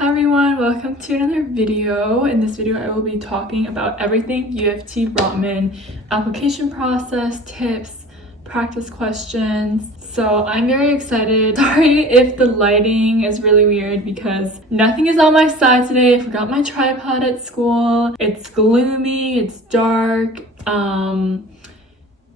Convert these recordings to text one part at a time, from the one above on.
Hi everyone, welcome to another video. In this video, I will be talking about everything T Rotman application process, tips, practice questions. So I'm very excited. Sorry if the lighting is really weird because nothing is on my side today. I forgot my tripod at school. It's gloomy, it's dark.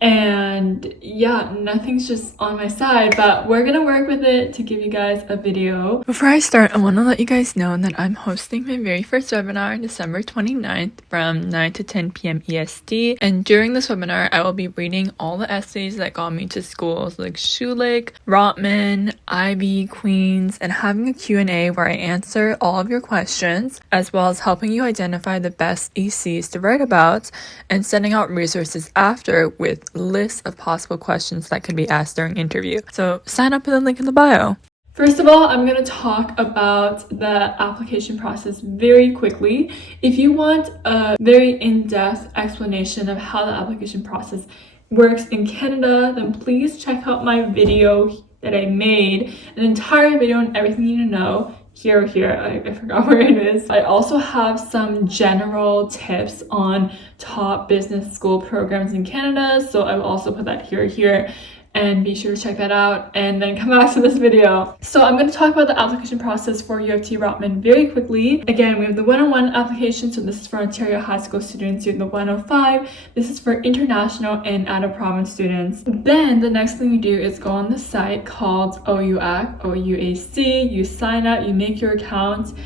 And yeah, nothing's just on my side, but we're gonna work with it to give you guys a video. Before I start, I want to let you guys know that I'm hosting my very first webinar on December 29th from 9 to 10 p.m. EST. And during this webinar, I will be reading all the essays that got me to schools like Schulich, Rotman, IB, Queens, and having a Q&A where I answer all of your questions, as well as helping you identify the best ECs to write about and sending out resources after with lists of possible questions that could be asked during interview. So sign up with the link in the bio. First of all, I'm going to talk about the application process very quickly. If you want a very in-depth explanation of how the application process works in Canada, then please check out my video that I made, an entire video on everything you need to know. Here, I forgot where it is. I also have some general tips on top business school programs in Canada, so I will also put that here, and be sure to check that out and then come back to this video. So I'm going to talk about the application process for T Rotman very quickly. Again, we have the 101 application, so this is for Ontario high school students. You have the 105, this is for international and out-of-province students. Then the next thing you do is go on the site called OUAC, you sign up, you make your account,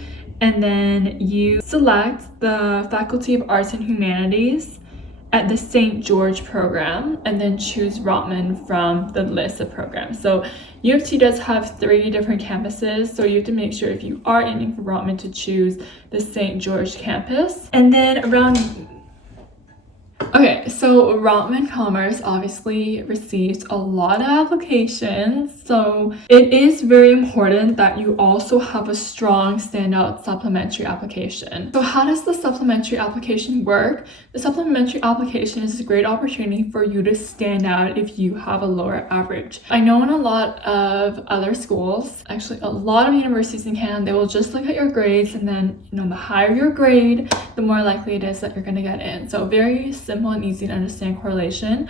and then you select the Faculty of Arts and Humanities at the St. George program, and then choose Rotman from the list of programs. So U of T does have 3 different campuses, so you have to make sure if you are aiming for Rotman to choose the St. George campus. And then so Rotman Commerce obviously receives a lot of applications, so it is very important that you also have a strong standout supplementary application. So how does the supplementary application work? The supplementary application is a great opportunity for you to stand out if you have a lower average. I know in a lot of other schools, actually a lot of universities in Canada, they will just look at your grades, and then the higher your grade, the more likely it is that you're going to get in. So very simple and easy to understand correlation,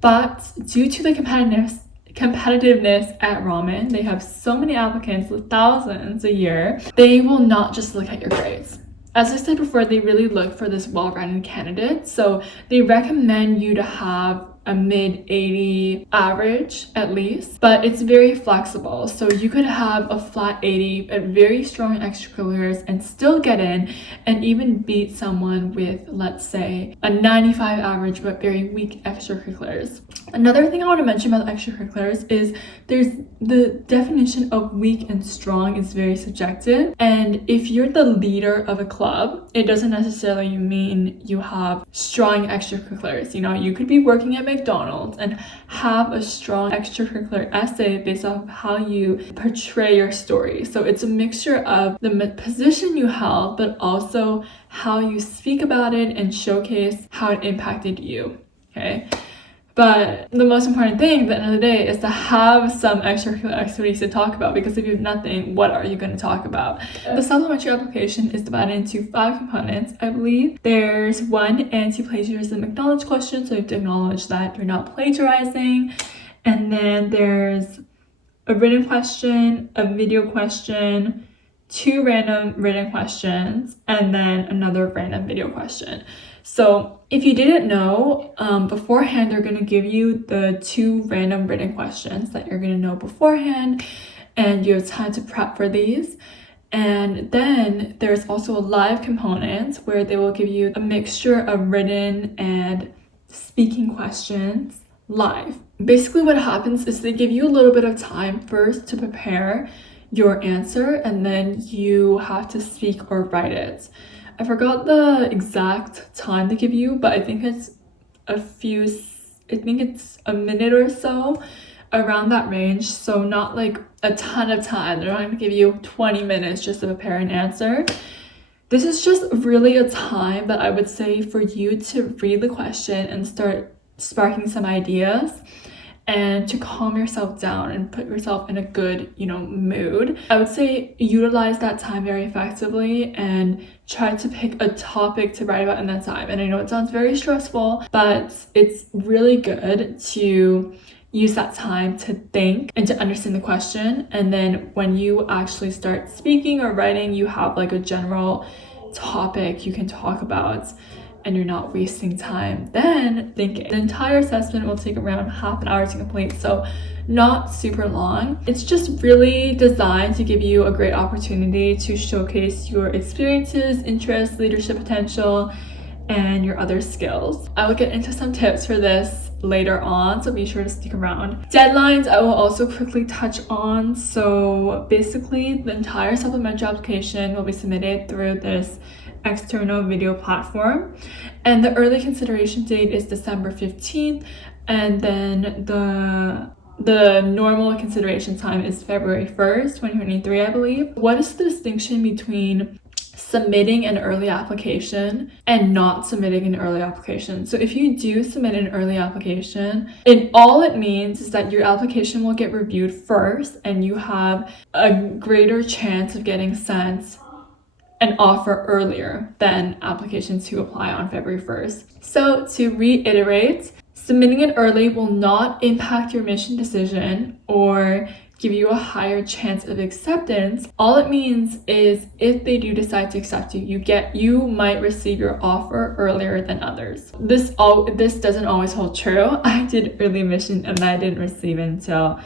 but due to the competitiveness at Rotman, they have so many applicants, thousands a year, they will not just look at your grades. As I said before, they really look for this well-rounded candidate, so they recommend you to have a mid-80 average at least, but it's very flexible. So you could have a flat 80 at very strong extracurriculars and still get in, and even beat someone with, let's say, a 95 average but very weak extracurriculars. Another thing I want to mention about the extracurriculars is there's the definition of weak and strong is very subjective, and if you're the leader of a club, it doesn't necessarily mean you have strong extracurriculars. You could be working at McDonald's and have a strong extracurricular essay based off of how you portray your story. So it's a mixture of the position you held, but also how you speak about it and showcase how it impacted you. Okay. But the most important thing at the end of the day is to have some extracurricular activities to talk about, because if you have nothing, what are you going to talk about? The supplementary application is divided into 5 components, I believe. There's 1 anti-plagiarism acknowledge question, so you have to acknowledge that you're not plagiarizing. And then there's a written question, a video question, 2 random written questions, and then another random video question. So if you didn't know, beforehand, they're going to give you the 2 random written questions that you're going to know beforehand, and you have time to prep for these. And then there's also a live component where they will give you a mixture of written and speaking questions live. Basically what happens is they give you a little bit of time first to prepare your answer, and then you have to speak or write it. I forgot the exact time they give you, but I think it's a minute or so, around that range. So not like a ton of time. They're not going to give you 20 minutes just to prepare an answer. This is just really a time that I would say for you to read the question and start sparking some ideas. and to calm yourself down and put yourself in a good, mood. I would say utilize that time very effectively and try to pick a topic to write about in that time. And I know it sounds very stressful, but it's really good to use that time to think and to understand the question. And then when you actually start speaking or writing, you have like a general topic you can talk about and you're not wasting time then thinking. The entire assessment will take around half an hour to complete, so not super long. It's just really designed to give you a great opportunity to showcase your experiences, interests, leadership potential, and your other skills. I will get into some tips for this later on, so be sure to stick around. Deadlines I will also quickly touch on. So basically the entire supplementary application will be submitted through this external video platform, and the early consideration date is December 15th, and then the normal consideration time is February 1st, 2023, I believe. What is the distinction between submitting an early application and not submitting an early application? So if you do submit an early application, all it means is that your application will get reviewed first and you have a greater chance of getting sent an offer earlier than applications who apply on February 1st. So to reiterate, submitting it early will not impact your admission decision or give you a higher chance of acceptance. All it means is if they do decide to accept you, you might receive your offer earlier than others. This doesn't always hold true. I did early admission and I didn't receive it until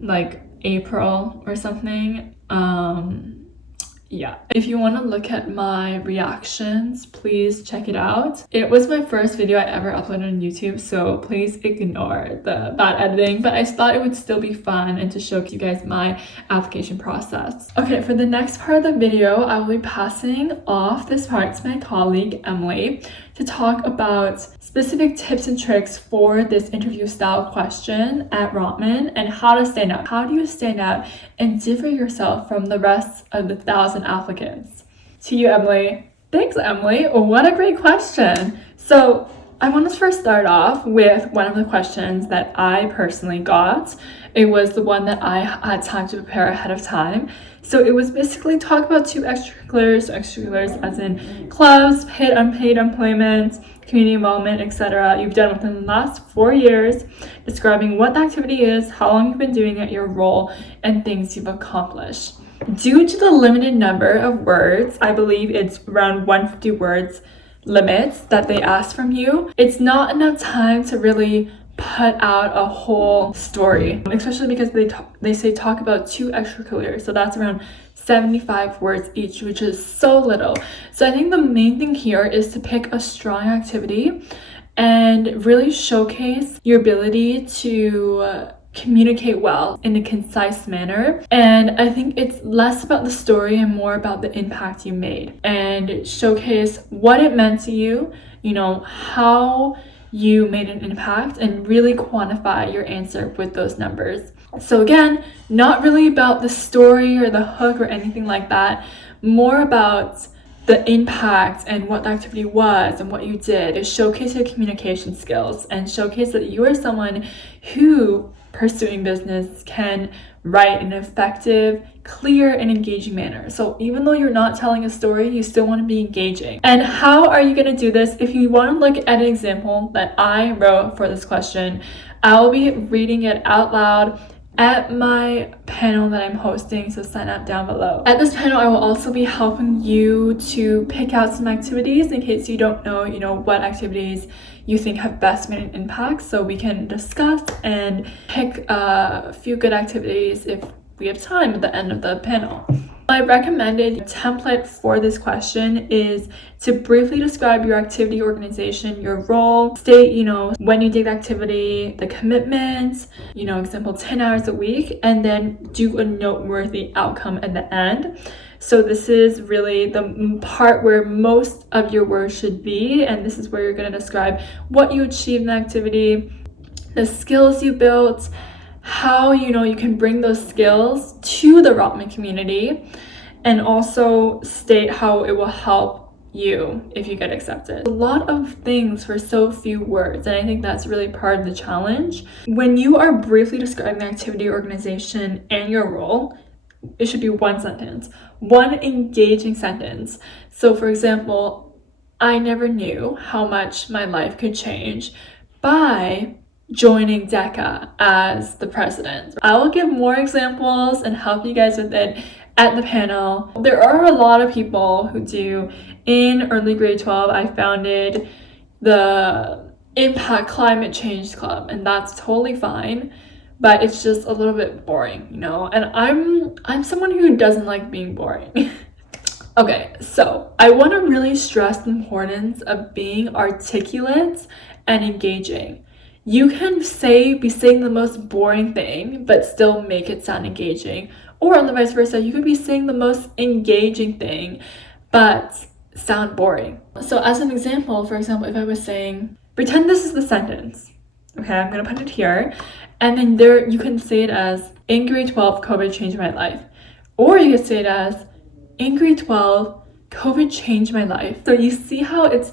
like April or something. Yeah. If you want to look at my reactions, please check it out. It was my first video I ever uploaded on YouTube, so please ignore the bad editing, but I thought it would still be fun and to show you guys my application process. Okay, for the next part of the video, I will be passing off this part to my colleague, Emily, to talk about specific tips and tricks for this interview style question at Rotman and how to stand out. How do you stand out and differ yourself from the rest of the 1,000 applicants? To you, Emily. Thanks, Emily. What a great question. So I want to first start off with one of the questions that I personally got. It was the one that I had time to prepare ahead of time. So it was basically talk about 2 extracurriculars as in clubs, paid, unpaid employment, community involvement, etc. you've done within the last 4 years, describing what the activity is, how long you've been doing it, your role, and things you've accomplished. Due to the limited number of words, I believe it's around 150 words limits that they ask from you, it's not enough time to really put out a whole story, especially because they say talk about 2 extracurriculars, so that's around 75 words each, which is so little. So I think the main thing here is to pick a strong activity and really showcase your ability to communicate well in a concise manner. And I think it's less about the story and more about the impact you made, and showcase what it meant to you, how you made an impact, and really quantify your answer with those numbers. So again, not really about the story or the hook or anything like that, more about the impact and what the activity was and what you did. Is showcase your communication skills and showcase that you are someone who, pursuing business, can write in an effective, clear, and engaging manner. So even though you're not telling a story, you still want to be engaging. And how are you going to do this? If you want to look at an example that I wrote for this question, I'll be reading it out loud at my panel that I'm hosting, so sign up down below. At this panel, I will also be helping you to pick out some activities in case you don't know, what activities you think have best made an impact, so we can discuss and pick a few good activities if we have time at the end of the panel. My recommended template for this question is to briefly describe your activity organization, your role, state, when you did the activity, the commitment, example 10 hours a week, and then do a noteworthy outcome at the end. So this is really the part where most of your words should be, and this is where you're going to describe what you achieved in the activity, the skills you built, how you can bring those skills to the Rotman community, and also state how it will help you if you get accepted. A lot of things for so few words, and I think that's really part of the challenge. When you are briefly describing the activity, organization, and your role, it should be one sentence, one engaging sentence. So for example, I never knew how much my life could change by joining DECA as the president. I will give more examples and help you guys with it at the panel. There are a lot of people who do. In early grade 12, I founded the Impact Climate Change Club, and that's totally fine, but it's just a little bit boring, you know? And I'm someone who doesn't like being boring. Okay, so I want to really stress the importance of being articulate and engaging. You can be saying the most boring thing, but still make it sound engaging. Or on the vice versa, you could be saying the most engaging thing, but sound boring. So as an example, for example, if I was saying, pretend this is the sentence. Okay, I'm gonna put it here. And then there, you can say it as, in grade 12, COVID changed my life. Or you could say it as, in grade 12, COVID changed my life. So you see how it's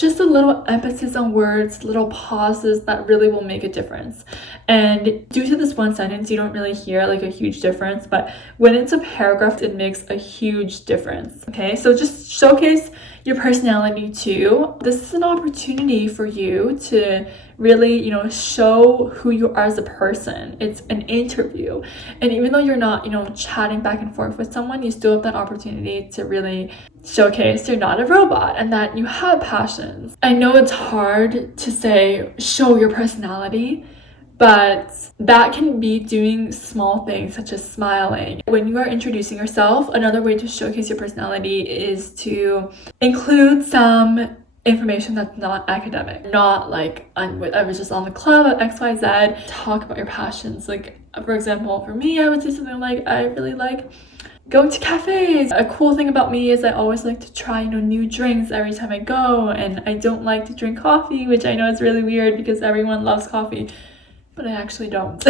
just a little emphasis on words, little pauses that really will make a difference. And due to this one sentence, you don't really hear like a huge difference, but when it's a paragraph, it makes a huge difference. Okay, so just showcase your personality too. This is an opportunity for you to really, show who you are as a person. It's an interview. And even though you're not, chatting back and forth with someone, you still have that opportunity to really showcase you're not a robot and that you have passions. I know it's hard to say, show your personality, but that can be doing small things such as smiling. When you are introducing yourself, another way to showcase your personality is to include some information that's not academic. Not like, I was just on the club at XYZ. Talk about your passions. Like, for example, for me, I would say something like, I really like going to cafes. A cool thing about me is I always like to try, new drinks every time I go, and I don't like to drink coffee, which I know is really weird because everyone loves coffee, but I actually don't.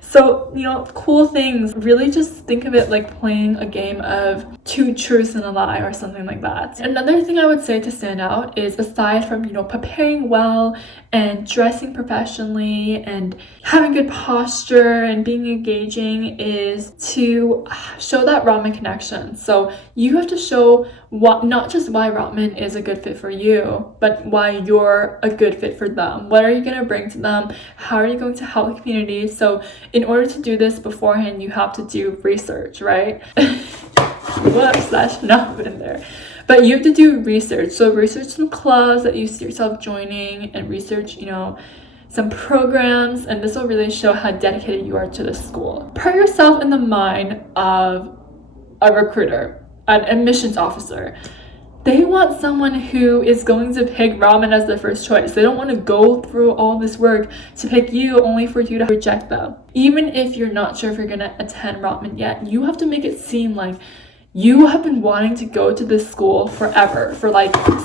So, cool things. Really just think of it like playing a game of two truths and a lie or something like that. Another thing I would say to stand out is, aside from, preparing well and dressing professionally and having good posture and being engaging, is to show that Rotman connection. So you have to show not just why Rotman is a good fit for you, but why you're a good fit for them. What are you going to bring to them? How are you going to help the community? So in order to do this beforehand, you have to do research, right? Whoops, that should not have been there. But you have to do research. So research some clubs that you see yourself joining, and research, some programs, and this will really show how dedicated you are to the school. Put yourself in the mind of a recruiter, an admissions officer. They want someone who is going to pick Rotman as their first choice. They don't want to go through all this work to pick you only for you to reject them. Even if you're not sure if you're going to attend Rotman yet, you have to make it seem like you have been wanting to go to this school forever,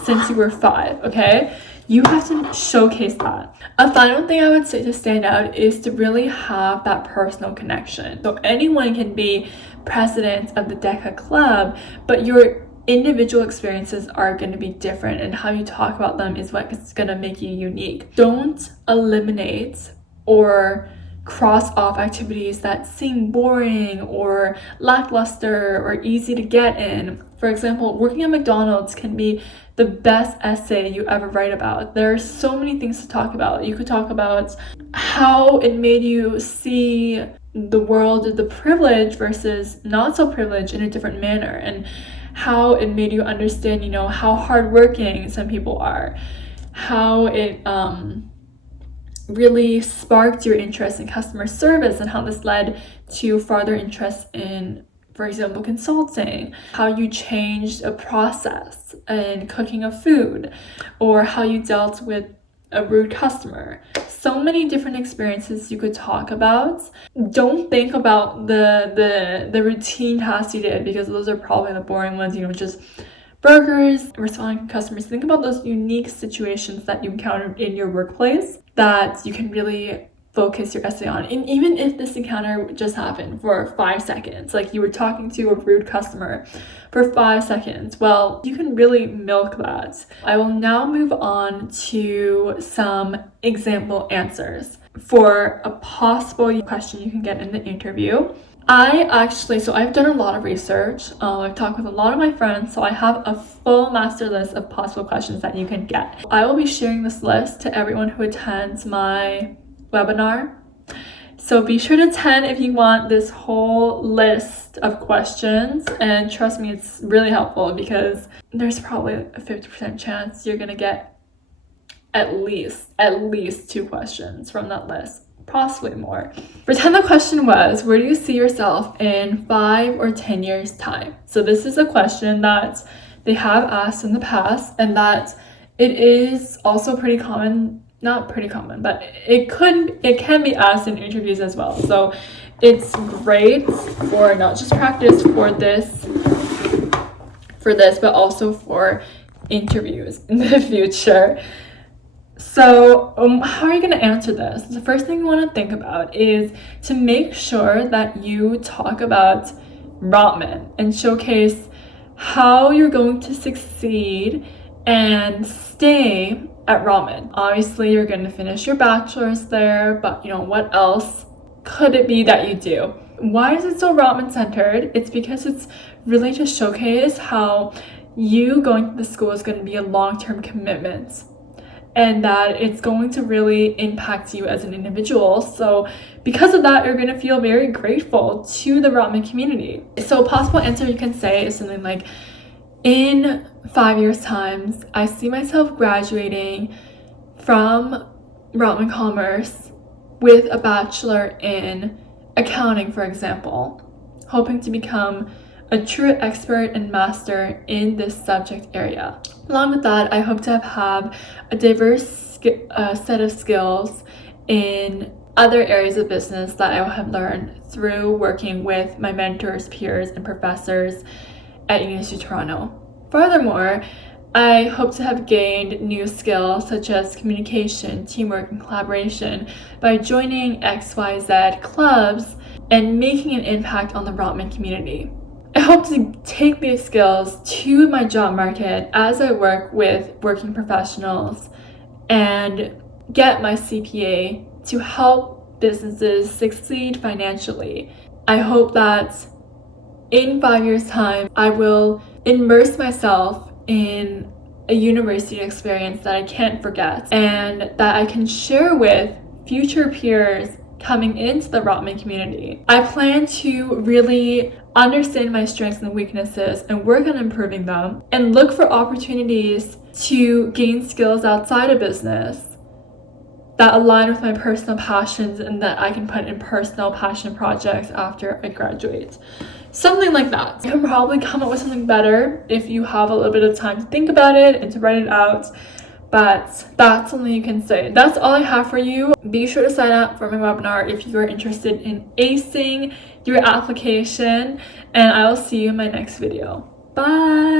since you were 5, okay? You have to showcase that. A final thing I would say to stand out is to really have that personal connection. So anyone can be president of the DECA club, but your individual experiences are going to be different, and how you talk about them is what's going to make you unique. Don't eliminate or cross off activities that seem boring or lackluster or easy to get in. For example, working at McDonald's can be the best essay you ever write about. There are so many things to talk about. You could talk about how it made you see the world, the privilege versus not so privileged, in a different manner, and how it made you understand, how hardworking some people are, how it really sparked your interest in customer service, and how this led to further interest in, for example, consulting, how you changed a process in cooking a food, or how you dealt with a rude customer. So many different experiences you could talk about. Don't think about the routine tasks you did, because those are probably the boring ones, just burgers, responding to customers. Think about those unique situations that you encountered in your workplace that you can really focus your essay on. And even if this encounter just happened for 5 seconds, like you were talking to a rude customer for 5 seconds, well, you can really milk that. I will now move on to some example answers for a possible question you can get in the interview. I've done a lot of research. I've talked with a lot of my friends, so I have a full master list of possible questions that you can get. I will be sharing this list to everyone who attends my webinar. So be sure to attend if you want this whole list of questions, and trust me, it's really helpful because there's probably a 50% chance you're gonna get at least 2 questions from that list. Possibly more. Pretend the question was, where do you see yourself in 5 or 10 years time? So this is a question that they have asked in the past, and that it is also pretty common, not pretty common, but it can be asked in interviews as well. So it's great for not just practice for this, but also for interviews in the future. So how are you going to answer this? The first thing you want to think about is to make sure that you talk about Rotman and showcase how you're going to succeed and stay at Rotman. Obviously, you're going to finish your bachelor's there, but what else could it be that you do? Why is it so Rotman centered? It's because it's really to showcase how you going to the school is going to be a long-term commitment, and that it's going to really impact you as an individual. So because of that, you're going to feel very grateful to the Rotman community. So a possible answer you can say is something like, in 5 years' time, I see myself graduating from Rotman Commerce with a bachelor in accounting, for example, hoping to become a true expert and master in this subject area. Along with that, I hope to have a diverse set of skills in other areas of business that I will have learned through working with my mentors, peers, and professors at University of Toronto. Furthermore, I hope to have gained new skills such as communication, teamwork, and collaboration by joining XYZ clubs and making an impact on the Rotman community. I hope to take these skills to my job market as I work with working professionals and get my CPA to help businesses succeed financially. I hope that in 5 years' time, I will immerse myself in a university experience that I can't forget and that I can share with future peers coming into the Rotman community. I plan to really understand my strengths and weaknesses and work on improving them, and look for opportunities to gain skills outside of business that align with my personal passions and that I can put in personal passion projects after I graduate. Something like that. You can probably come up with something better if you have a little bit of time to think about it and to write it out. But that's something you can say. That's all I have for you. Be sure to sign up for my webinar if you are interested in acing your application, and I will see you in my next video. Bye!